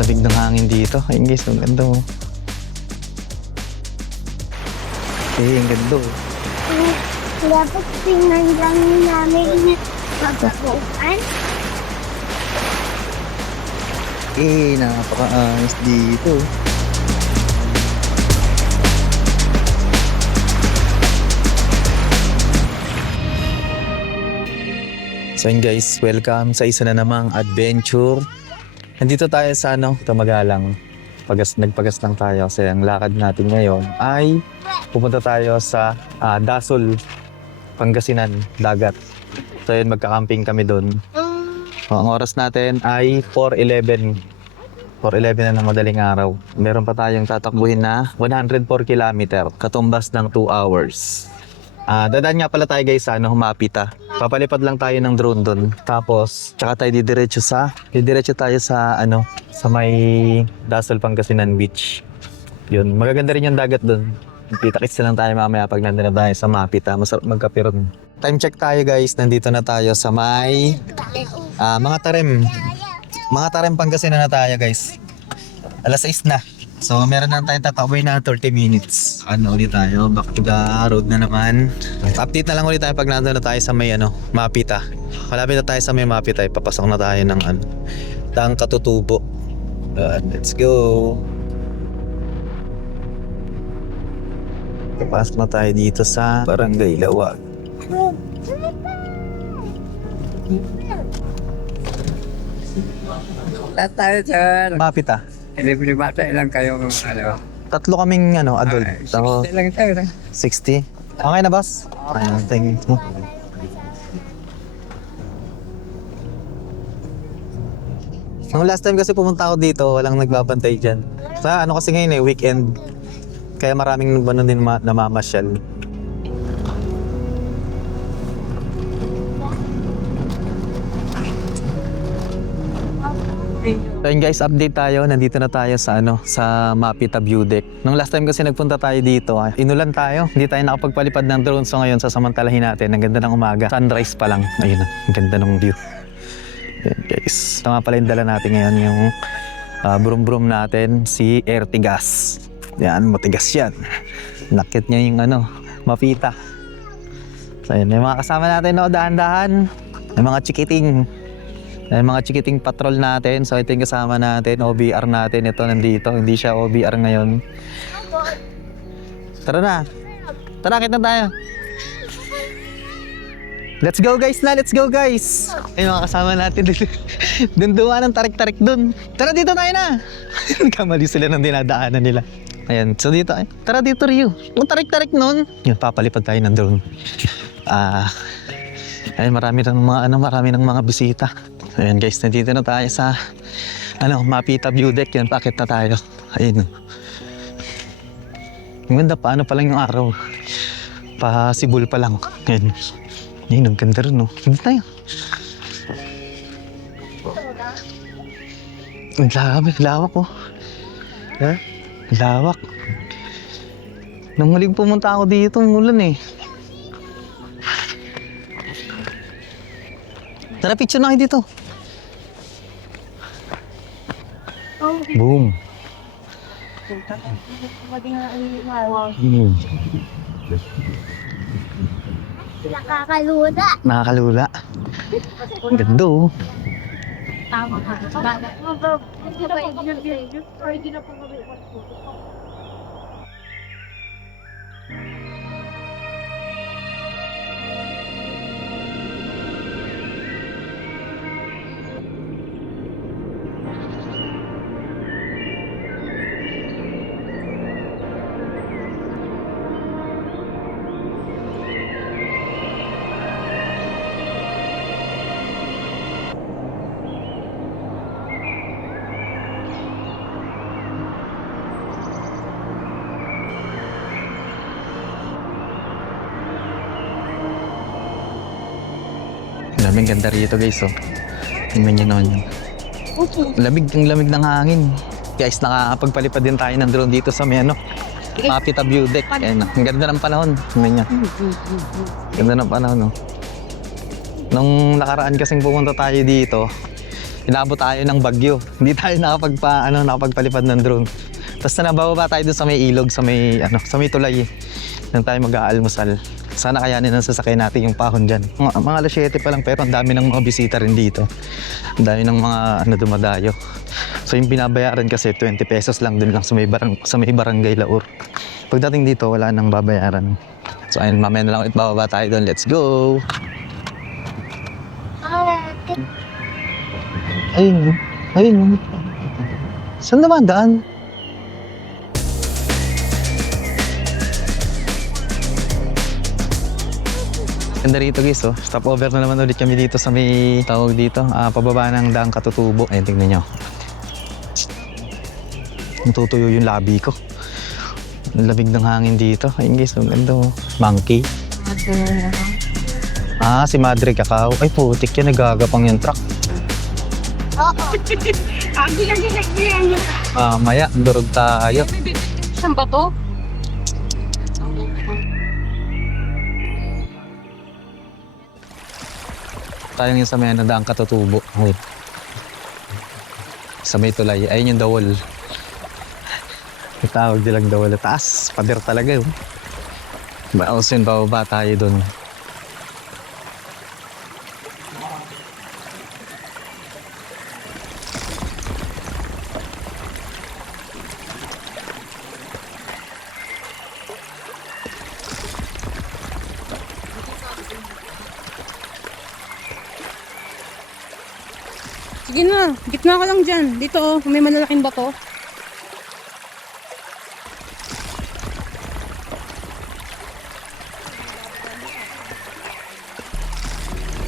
Lamig ng hangin dito. Ayun guys, ang ganda mo. Ang ganda oh. Dapat tingnan lang namin pagkakuan. Napaka-ayos dito. So yun guys, welcome sa isa na namang adventure. Nandito tayo sa Tamagalang. Nagpagas lang tayo kasi ang lakad natin ngayon ay pupunta tayo sa Dasol, Pangasinan, dagat. So yun, magka-camping kami doon. Ang oras natin ay 4:11 na ng madaling araw. Meron pa tayong tatakbuhin na 104 kilometer, katumbas ng 2 hours. Dadaan nga pala tayo guys sa Humapita. Papalipad lang tayo ng drone doon. Tapos, tsaka tayo didiretso tayo sa sa may Dasol Pangasinan Beach. Yun, magaganda rin yung dagat doon. Kita-kits na lang tayo mamaya pag nandun na tayo sa Humapita. Masarap magkapiron. Time check tayo guys. Nandito na tayo sa may mga Tarem Pangasinan na tayo guys. Alas 6 na. So meron na tayong tatakboy na 30 minutes. Ulit tayo, back to the road na naman. Update na lang ulit tayo pag nandun na tayo sa may Mapita. Malapit na tayo sa may Mapita, papasok na tayo ng Daang Katutubo. Let's go. Papasok na tayo dito sa Barangay Lawag. Lahat tayo, sir. Mapita. Libre bata lang kayo. Tatlo kaming adult. Ako, 60 lang tayo. 60. Okay na boss? Ayun, thank you. Nung last time kasi pumunta ako dito, walang nagbabantay dyan. Sa kasi ngayon weekend. Kaya maraming din namamasyal. So yun guys, update tayo. Nandito na tayo sa sa Mapita View Deck. Nung last time kasi nagpunta tayo dito, inulan tayo. Hindi tayo nakapagpalipad ng drone. So ngayon, sasamantalahin natin. Ang ganda ng umaga. Sunrise pa lang. Ayun, ang ganda ng view. Yan guys. Ito nga pala yung dala natin ngayon, yung brum-brum natin, si Ertigas. Yan, matigas yan. Nakit niya yung Mapita. So yun, may mga kasama natin, dahan-dahan. May mga chikiting. May mga chikiting patrol natin. So ito yung kasama natin, OBR natin. Ito nandito, hindi siya OBR ngayon. Tara na. Tara, kita tayo. Let's go guys na, let's go guys. Ay mga kasama natin dito. Dunduan ng tarik-tarik dun. Tara dito tayo na. Kamali sila ng dinadaanan nila. Ayan, so dito. Tara dito Rio. Ang tarik-tarik nun. Yun, papalipad tayo ng drone. Ayun, marami ng mga bisita. Ayan guys, nandito na tayo sa Mapita View Deck. Yan, paakit na tayo. Ayun. Ang ganda, paano pa lang yung araw. Pasibol pa lang. Ayun. Ayun, ang ganda rin, no? Hindi tayo. Ang lawak, oh. Ha? Lawak. Nung muling pumunta ako dito, umulan eh. Tara, picture na kayo dito. Boom. Nakakalula. Nakakalula. Ang ganda oh. Tama ka. Daming ganda rito guys oh. Tingnan nyo naman yun. Ang lamig ng hangin. Guys, nakakapagpalipad din tayo ng drone dito sa may Mapita View Deck. Ayan, ang ganda ng panahon. Tingnan nyo. Ganda ng panahon, no? Nung nakaraan kasing pumunta tayo dito, inabot tayo ng bagyo. Hindi tayo nakapagpalipad ng drone. Tapos na nabababa tayo dun sa may ilog, sa may tulay. Doon tayo mag-aalmusal. Sana kayanin ang sasakyan natin yung pahon dyan. Mga alas 7 pa lang pero ang dami ng mga bisita rin dito. Ang dami ng mga dumadayo. So yung binabayaran kasi 20 pesos lang dun lang sa may barangay Laur. Pagdating dito wala nang babayaran. So ayun, mamaya na lang ulit bababa tayo doon. Let's go! Ayun. Saan naman daan? Ganda rito guys, oh. Stop over na naman ulit kami dito sa may tawag dito. Pababa ng Daang Katutubo. Ayun, tingnan nyo. Natutuyo yung labi ko. Ang lamig ng hangin dito. Ayun guys, ang ganda, oh. Monkey. Si Madre Cacao. Ay putik yan, nagagapang yung truck. Oo. Abi kasi nagbiyan yun. Maya, durog tayo. Saan ba to? Tayo yung sa may Daang Katutubo. Wait. Sa may tulay. Ayun yung dawol. Itawag nilang dawol. Taas. Pader talaga yun. Baos yun, bababa tayo dun. Sige na, gitna ka lang dyan. Dito oh, may malalaking bato.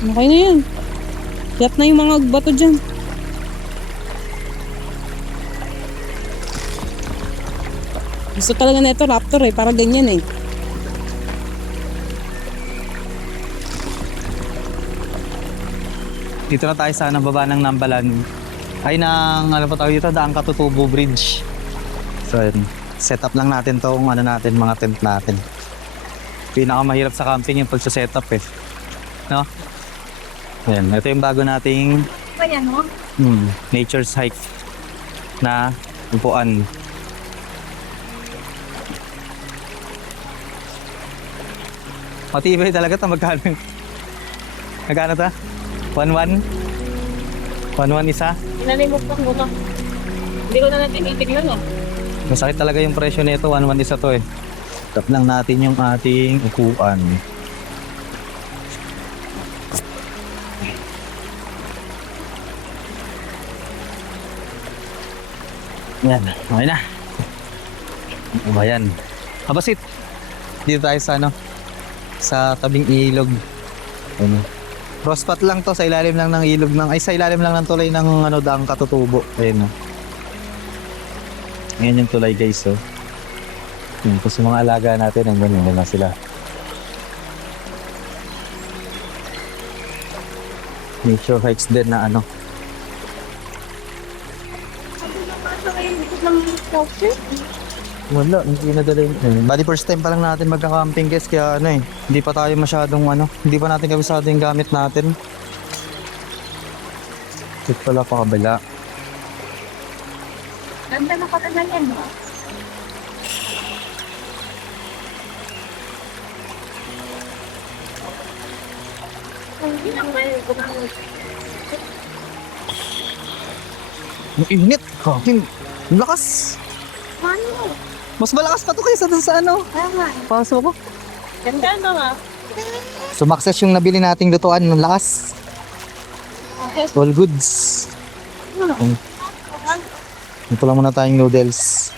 Okay na yan. Kiyat na yung mga bato dyan. Gusto talaga na ito raptor para ganyan eh. Dito na tayo sa baba ng Nambalan. Ay ng, tawag dito, Daang Katutubo Bridge. So, yun. Set up lang natin tong mga tent natin. Pinakamahirap sa camping yung pagsa-set up eh. No? Ayan, ito yung bago nating Ba yan, no? nature's hike na upuan. Matibay talaga ito. Magkano ta? 1-1? 1-1 isa? Inalimutan ko na. Hindi ko na natin itignan oh. Masakit talaga yung presyo nito. 1-1 isa to eh. Tap lang natin yung ating upuan. Yan. Okay na. Ayan. Habasit. Dito tayo sa sa tabing ilog. Ayan. Crosspat lang to, sa ilalim lang ng ilog sa ilalim lang ng tulay ng Daang Katutubo. Ayun. Ngayon yung tulay guys, oh. Tapos yung mga alaga natin, ang ganyan na sila. Nature hikes din na Wala, hindi na dala yun. Bali first time pa lang natin magka-camping guys, kaya hindi pa tayo masyadong hindi pa natin kabisado yung gamit natin. Ito pala pa kabila. Ganda na pala na yan, no? Ang init! Ang lakas! Ano? Mas malakas pa to kaysa dun sa Tama. paso ko. Ganda na nga. Sumakses yung nabili nating lutuan ng lakas. All goods. Ito lang muna tayong noodles.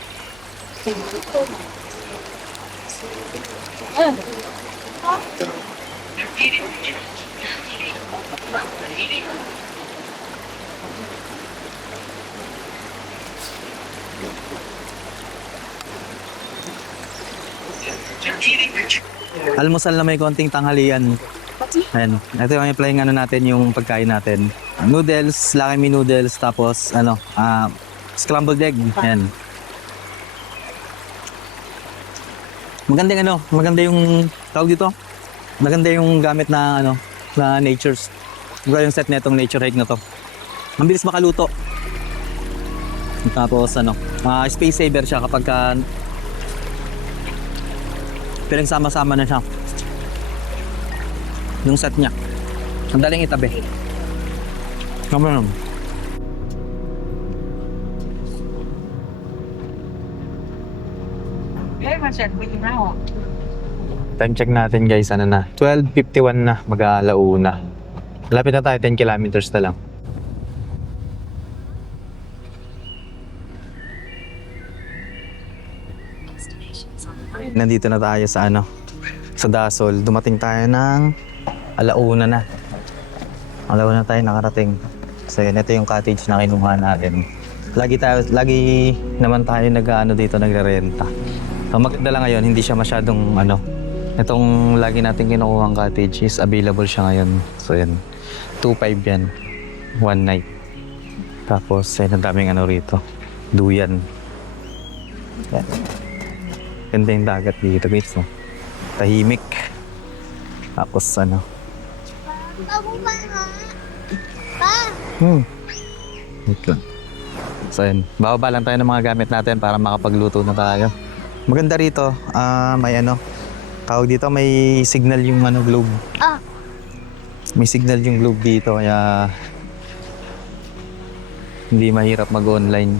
Almusal na may konting tanghalian. Ayan. Ito yung i-apply natin yung pagkain natin. Noodles, Lucky Me noodles, tapos scrambled egg. Ayan. Maganda yung tawag dito. Maganda yung gamit na na natures. Diba yung set na itong nature hike na to. Mabilis makaluto. Tapos ano, space saver siya kapag pinagsama-sama na siya. Yung set niya. Ang daling itabi. Come on. Eh, masyad, pwede na ako. Time check natin guys, ano na? 12:51 na, mag-aalauna. Lapit na tayo, 10 kilometers na lang. Nandito na tayo sa ano, sa Dasol. Dumating tayo ng alauna na. Alauna tayo nakarating. So yun, ito yung cottage na kinuha natin. Lagi naman tayo dito nagre-renta. Ang maganda lang ngayon, hindi siya masyadong ano, itong lagi natin kinukuha ang cottage is available siya ngayon. So yun, 2.5 yan, one night. Tapos ayun, ang daming ano rito, duyan. Yan. Ganda yung dagat dito guys, no? Tahimik. Tapos ano, wait lang. So yun, bababa lang tayo ng mga gamit natin para makapagluto na tayo. Maganda rito, may ano, tawag dito, may signal yung ano, globe. May signal yung globe dito, kaya hindi mahirap mag-online.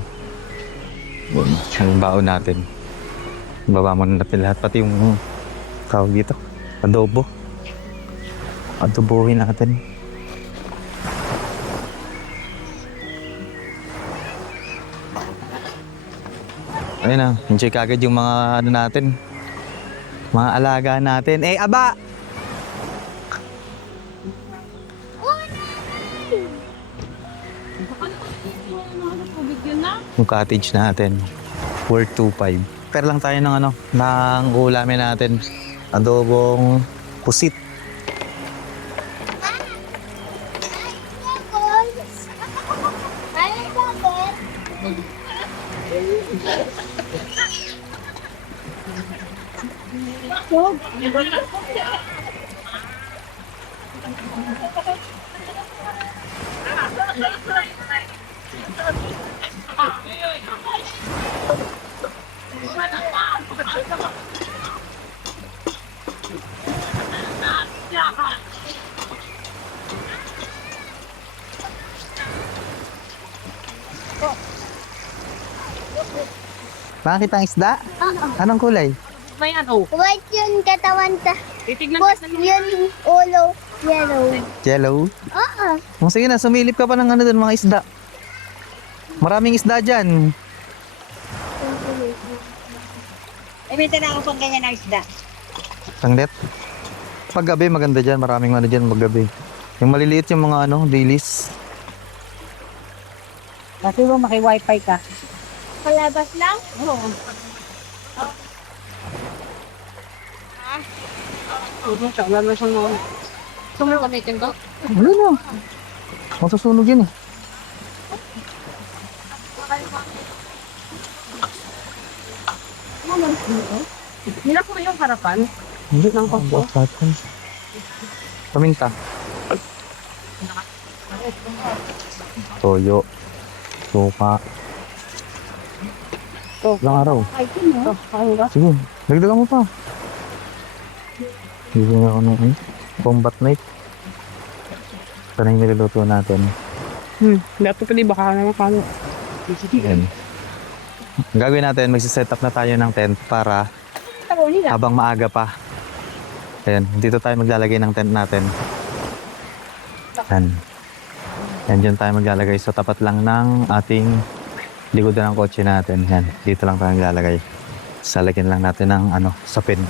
Yun, ang baon natin. Baba muna natin lahat, pati yung tawag dito, adobo. Adobohin natin. Ayun na, enjoy kagad yung mga ano natin, mga alaga natin. Eh, aba! Yung cottage natin, worth 2.5. Pero lang tayo ng ano, ng ulamin natin. Adobong pusit. Bakit ang isda? Anong kulay? May ano? White yung katawan ta. Titignan Tapos yun yung ulo, yellow. Yellow? Oo. Oh, sige na, sumilip ka pa ng ano dun, mga isda. Maraming isda dyan. Ay, may tinawag pang ganyan ng isda. Tanglet. Paggabi, maganda dyan. Maraming ano dyan paggabi. Yung maliliit yung mga ano, dailies. Kasi mo maki-wifi ka. Palabas lang? Oo. Oo, siya. Wala na siyang mga... Gusto mo yung gamitin ko? Wala na. Masusunog yan eh. Nila ko yung harapan. Hindi. Ang bukas natin. Paminta. Toyo. Suka. Ilang araw? Ay, no? Sige, dagdagan mo pa. Bibigyan ako ng combat knife. Sana yung niluluto natin. Dapat pwede baka naman kano. Yan. Ang gagawin natin, magsiset up na tayo ng tent para habang maaga pa. Ayan, dito tayo maglalagay ng tent natin. Yan. Yan, dyan tayo maglalagay sa tapat lang ng ating likodan ng kotse natin. Yan, dito lang tayo maglalagay. Salagyan lang natin ng ano, sapin.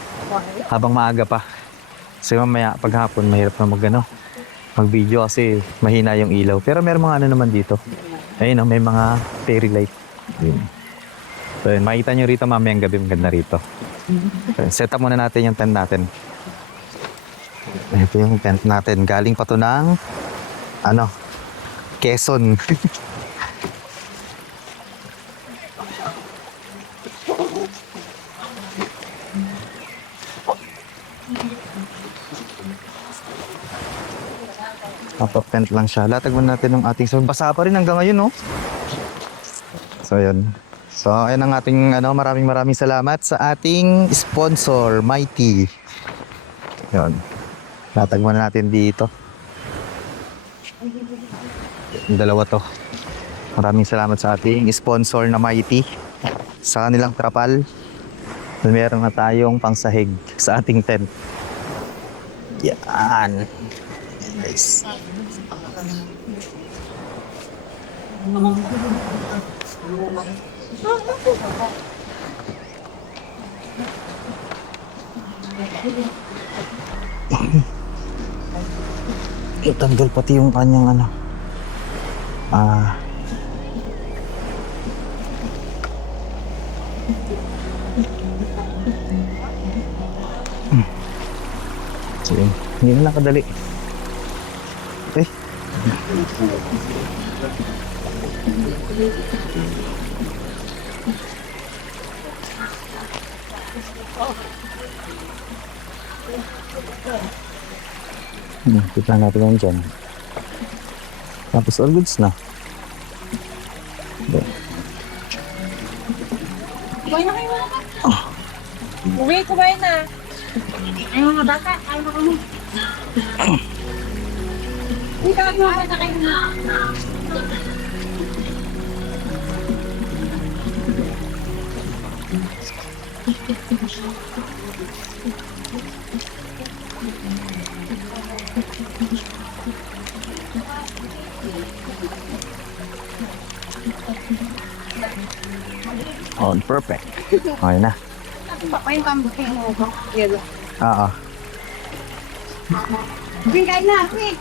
Habang maaga pa. Kasi mamaya, paghapon, mahirap na mag-video kasi mahina yung ilaw. Pero meron mga ano naman dito. Ayun, may mga fairy light. Yun. So, yun, makita nyo rito mamayang gabi, maganda rito. So, set up muna natin yung tent natin. Ito yung tent natin. Galing pa to ng ano, Quezon. Pop-up tent lang siya. Latag muna natin ng ating sound. Basa pa rin hanggang ngayon, no? So, yun. So, ayan ang ating, maraming salamat sa ating sponsor, Mighty. Yun. Latag muna natin dito. Yung dalawa to. Maraming salamat sa ating sponsor na Mighty. Sa kanilang trapal. Meron na tayong pangsahig sa ating tent. Yan. Nice. Itanggal pati yung kanyang sige, hindi na lang kadali. Eh. Kita natin yan dyan. Tapos all goods na. Kumain na kayo mga bata. Uwi, kumain na. Ay, mga bata, ay na kami. Uwi, kawag mo na kayo na. Oh, perfect. Okay na. Ay, pambukin mo ako. Yelo. Oo. Bing, kain na, quick.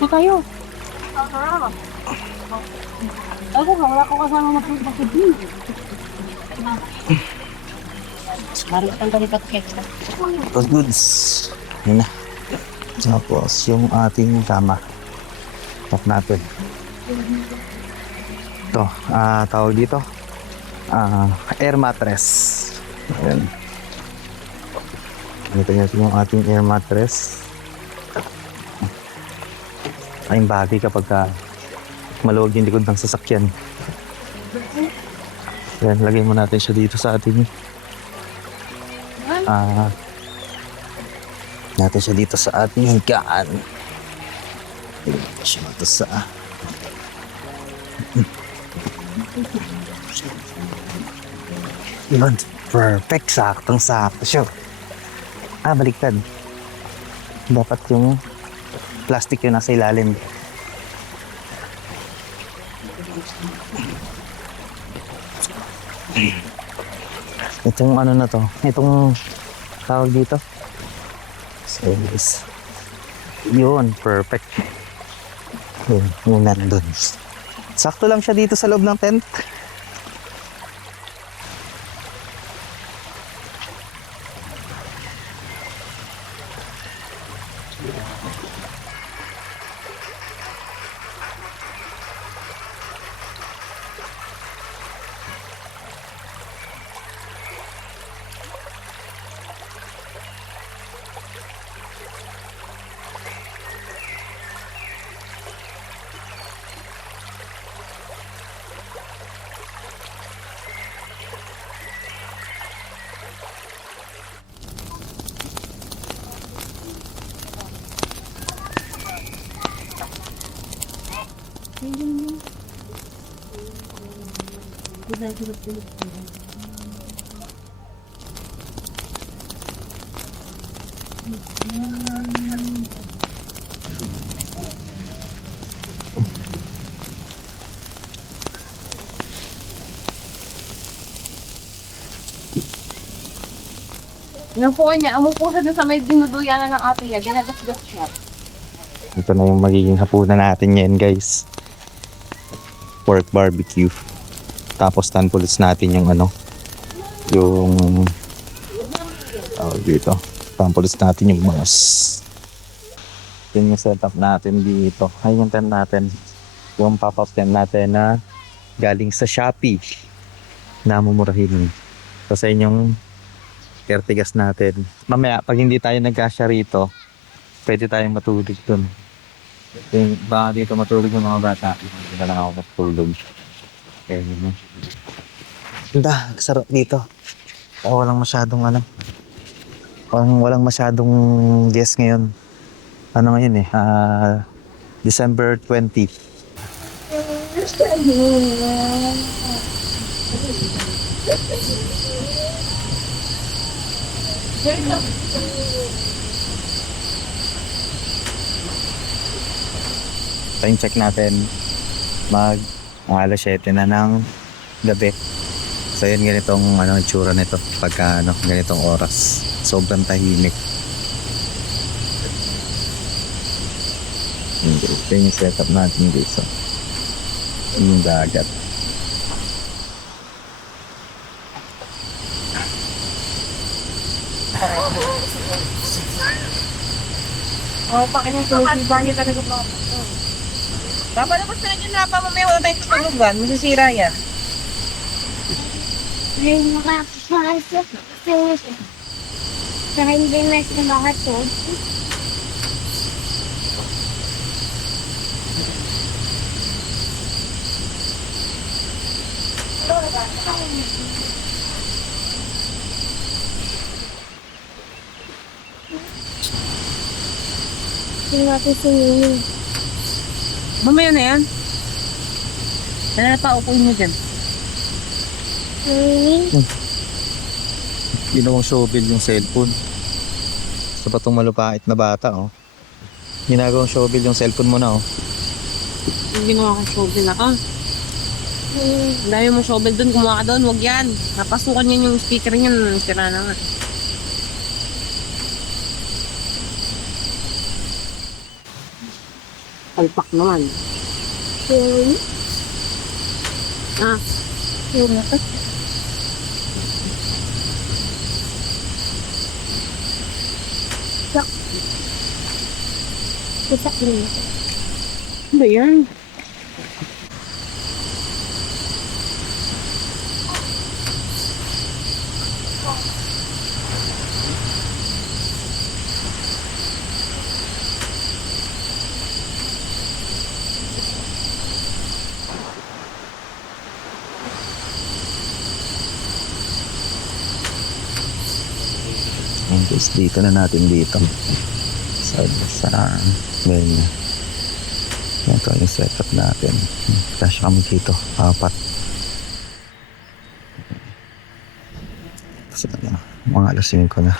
Na tayo. Ako, wala ko kasama magpapakibing. Parang ang kalipat ketchup. All goods. Yun na. Tapos yung ating kama. Tap natin. Ito, tawag dito. Air mattress. Ayan. Ganito natin yung ating air mattress. Ay bagay kapag maluwag yung likod ng sasakyan. Ayan, lagay mo natin siya dito sa ating natin siya dito sa ating higaan. Lagay siya dito sa yun, perfect. Saktong-sakto siya. Baliktad. Dapat yung plastic yun nasa ilalim. Itong ano na to, itong tawag dito. So, yes. Yun, perfect. Yun, yung nandun. Sakto lang siya dito sa loob ng tent. Napuan niya, amupo sa doon sa may dinuduyanan ng ate niya, ginagasgas siya. Ito na yung magiging hapunan natin ngayon, guys. Pork barbecue. Tapos tanpulis natin yung yung dito. Tanpulis natin yung mas. Yun yung setup natin dito. Ay yung tent natin. Yung pop-up tent natin na galing sa Shopee. Namumurahin. So sa inyong Ertigas natin. Mamaya, pag hindi tayo nagkasya rito, pwede tayong matulog dun. Baka dito matulog yung mga bata. Hindi na lang ako matulog. Okay, yun. Ganda, sarap dito. Walang masyadong walang masyadong guest ngayon. Ano ngayon December 20. Time check natin. Alas 7 na ng gabi. So yun, ganitong itsura nito pagka ganitong oras. Sobrang tahimik. Ito yung setup natin dito. Yung dagat. Papalabas na lang yung napa, mamaya wala tayong tutulugan. Masisira yan. Ay, makakasok. Sa hindi mas na makasok. Hindi natin sumingin. Mamaya na yan. Ano na pa, upuin mo dyan. Sumingin. Ginawang showbill yung cellphone. Sa patong malupait na bata, Ginagawang showbill yung cellphone mo na, Yung ginawa kong showbill na ka. Dami mo showbill dun, kumuha ka dun, huwag yan. Napasukan yan yung speaker niyan, sira na nga. Palpak naman. Sumingin. Ah, Sumingin. Isa rin. ano ba yan? And guys, dito na natin dito. Sa venue. Ito yung setup natin. Kasya kami dito. 4. Kasi mga alas 5 na.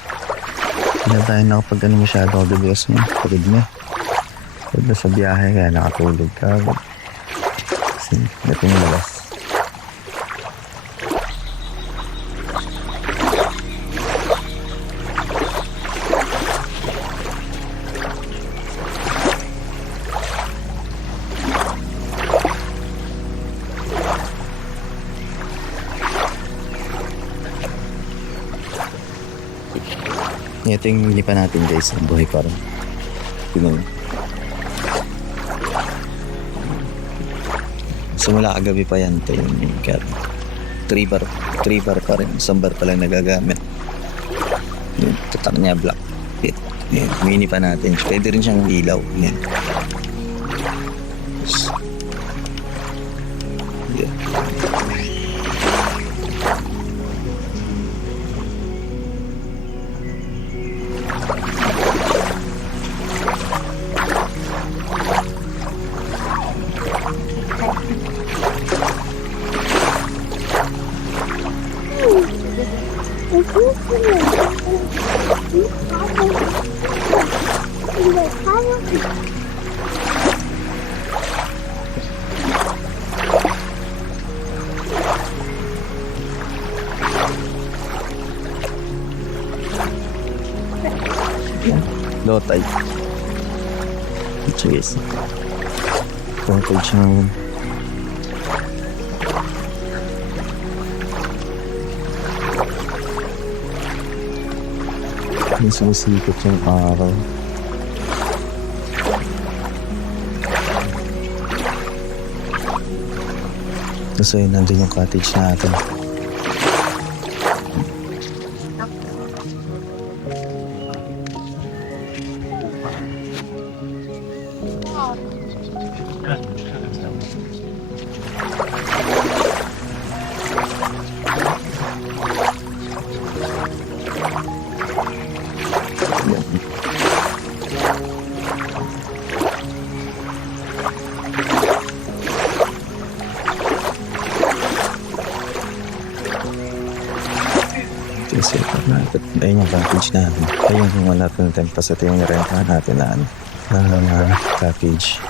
Hindi na tayo nakapag masyado bibigas mo. Pagod mo. Pagod na sa biyahe kaya nakatulog ka. Kasi dito yung labas. Ito yung hindi pa natin guys, ang buhay pa rin. Tingnan. Simula kagabi pa yan, ito yung 3 bar pa rin, isang bar pa lang nagagamit. Yung tatak niya black. Yan, mini pa natin. Pwede rin siyang ilaw. Yan. Yan. Low tide. Cheers. Low tide siya ngayon. May sumisikot yung araw. Tapos ayun, nandun yung cottage natin. Kasi natin. Ayun yung package natin. Ayun yung wala natin tempas. Ito yung nirentahan natin na ano. Na package.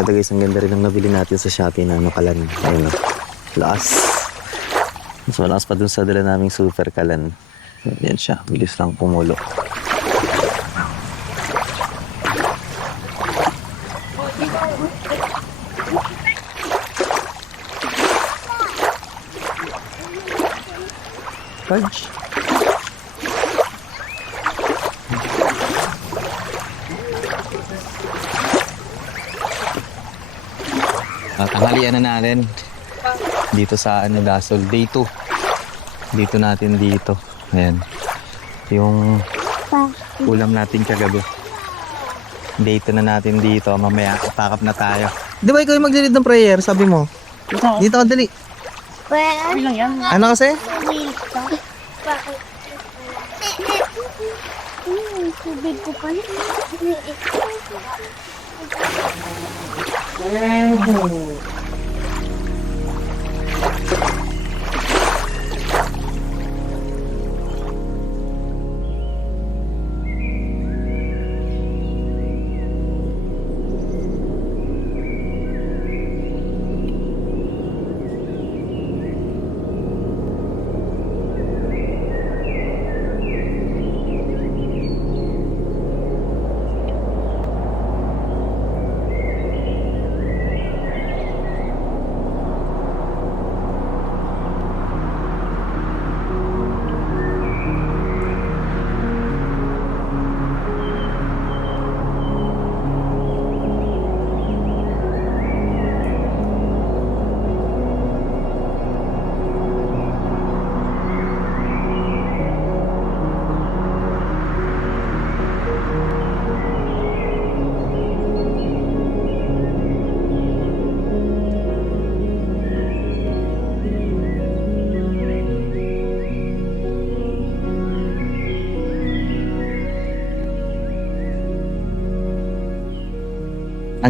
Ito guys, ang ganda rin ang nabili natin sa Shopee na ano, kalan. Ayun o. Lakas. Mas malakas pa dun sa dala naming super kalan. Yan siya. Bilis lang pumulo. Fudge. Tanghalian na natin dito sa ano, Gasol. Day 2. Dito natin dito. Ayan. Yung ulam natin kagabi. Day 2 na natin dito. Mamaya pack up na tayo. Di ba ikaw yung mag-lead ng prayer? Sabi mo. Dito ka dali. Well, lang yan. Ano kasi? dito. Bakit? Tubig ko pa rin.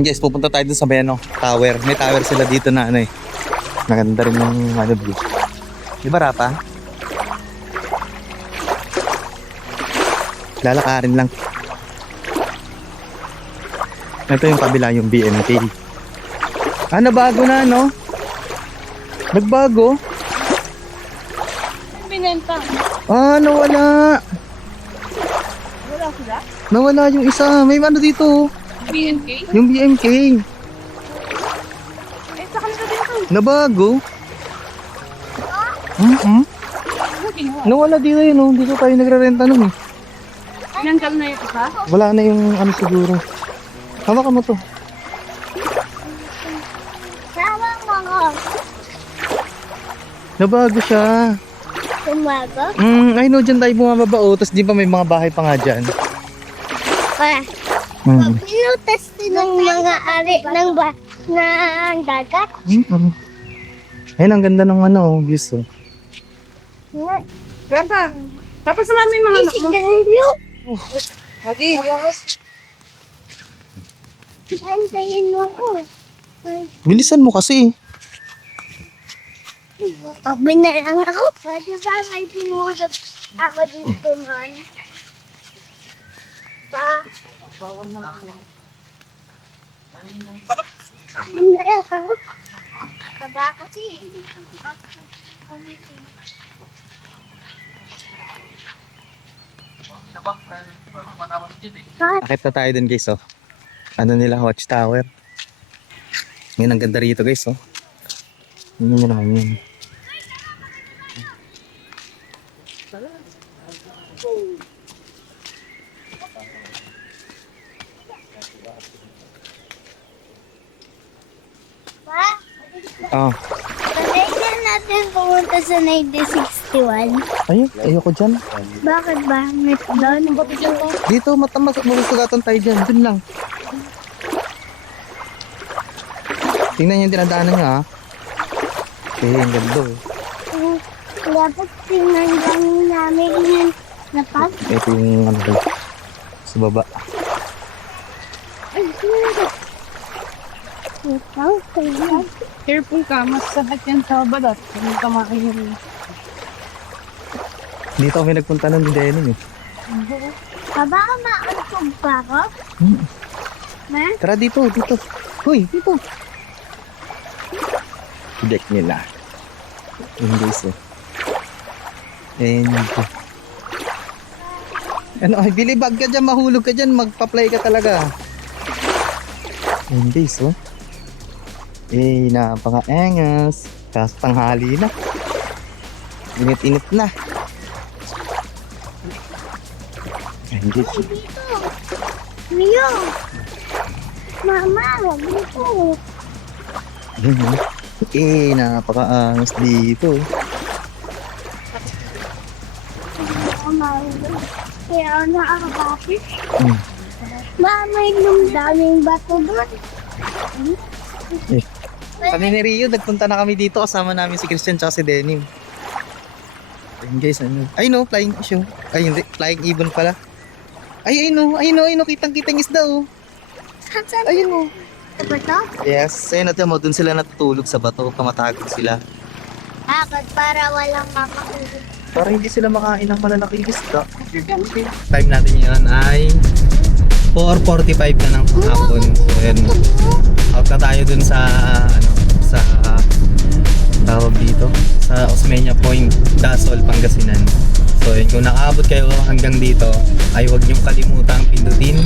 Guys, pupunta tayo dun sa may ano, tower. May tower sila dito na ano eh. Maganda rin yung ano view. Di ba Rapa? Lalakarin lang. Ito yung kabila, yung BMK. Ah, nabago na no? Nagbago? Binenta. Ah, nawala. Wala sila? Nawala yung isa. May ano dito. BNK? Yung BMK. Eh, sa kanila dito. Nabago. Ano ginawa? Nawala dito yun. Oh. Dito tayo nagrarenta nun eh. Tinanggal na yung isa? Wala na yung ano siguro. Hawakan mo to. Sama mo. Nabago siya. Tumago. I know dyan tayo bumababa oh. Tapos di ba may mga bahay pa nga dyan. Pa. Pinutas ng mga ari ng dagat. Ayun, ang ganda ng ano, views oh. Grandpa, tapos naman yung mga anak mo. Sigarilyo. Hadi. Antayin mo ako. Bilisan mo kasi. Sabi na lang ako. Pwede ba may pinusap ako dito man? Pa. Sabi na lang ako. Kaba kasi. Akit na tayo dun guys oh. Ano nila, watchtower. Ngayon ang ganda rito guys oh. Ano nyo naman yun. Pa. Ah, Sanay na natin pumunta sa 1961. ayun, ayoko dyan. Bakit ba? May doon? Dito, matamas at masusugatan tayo dyan. Dun lang. Tingnan niyo yung dinadaanan niya, ha? Ang ganda, oh. Dapat tingnan lang namin yung napag. Ito yung ano ba? Sa baba. Ay, ito. Careful ka, mas sakit yan sa balat. Hindi ka makahirin. Dito kami nagpunta ng Denim, eh. Baba, maantog pa ako? Ma? Tara dito, dito. Hoy, dito. Deck nila. Yun guys, oh. And ito. Ano, ay bilibag ka dyan, mahulog ka dyan, magpa-play ka talaga. Yun guys, oh. Napaka-angas. Kaso tanghali na. Init-init na. Ayun guys. Dito. Rio. Mama, wag dito. Ayun, oh. Napaka-angas dito. Mama, kaya nakakapapit. Hmm. Ma, may daming bato doon. Kami ni Rio, nagpunta na kami dito. Kasama namin si Christian tsaka si Denim. Ayun guys, ano? Ay no, flying show. Ay hindi, flying ibon pala. Ay, ayun no, kitang-kitang isda, oh. Saan? Ayun, oh. Sa bato? Yes, ayun natin mo, dun sila natutulog sa bato, kamatagod sila. Bakit? Para walang makakulog. Para hindi sila makain ng malalaking isda. Time natin yun ay 4:45 na ng hapon. So, ayun, out na tayo dun sa, sa tawag dito, sa Osmeña Point, Dasol, Pangasinan. So, yun, kung nakaabot kayo hanggang dito, ay huwag niyong kalimutang pindutin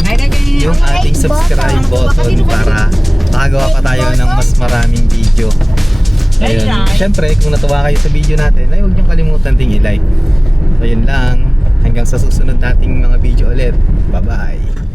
yung ating subscribe button para makagawa pa tayo ng mas maraming video. Ayun. Siyempre, kung natuwa kayo sa video natin, ay huwag niyong kalimutan ding i-like. So, yun lang. Hanggang sa susunod nating mga video ulit. Bye-bye!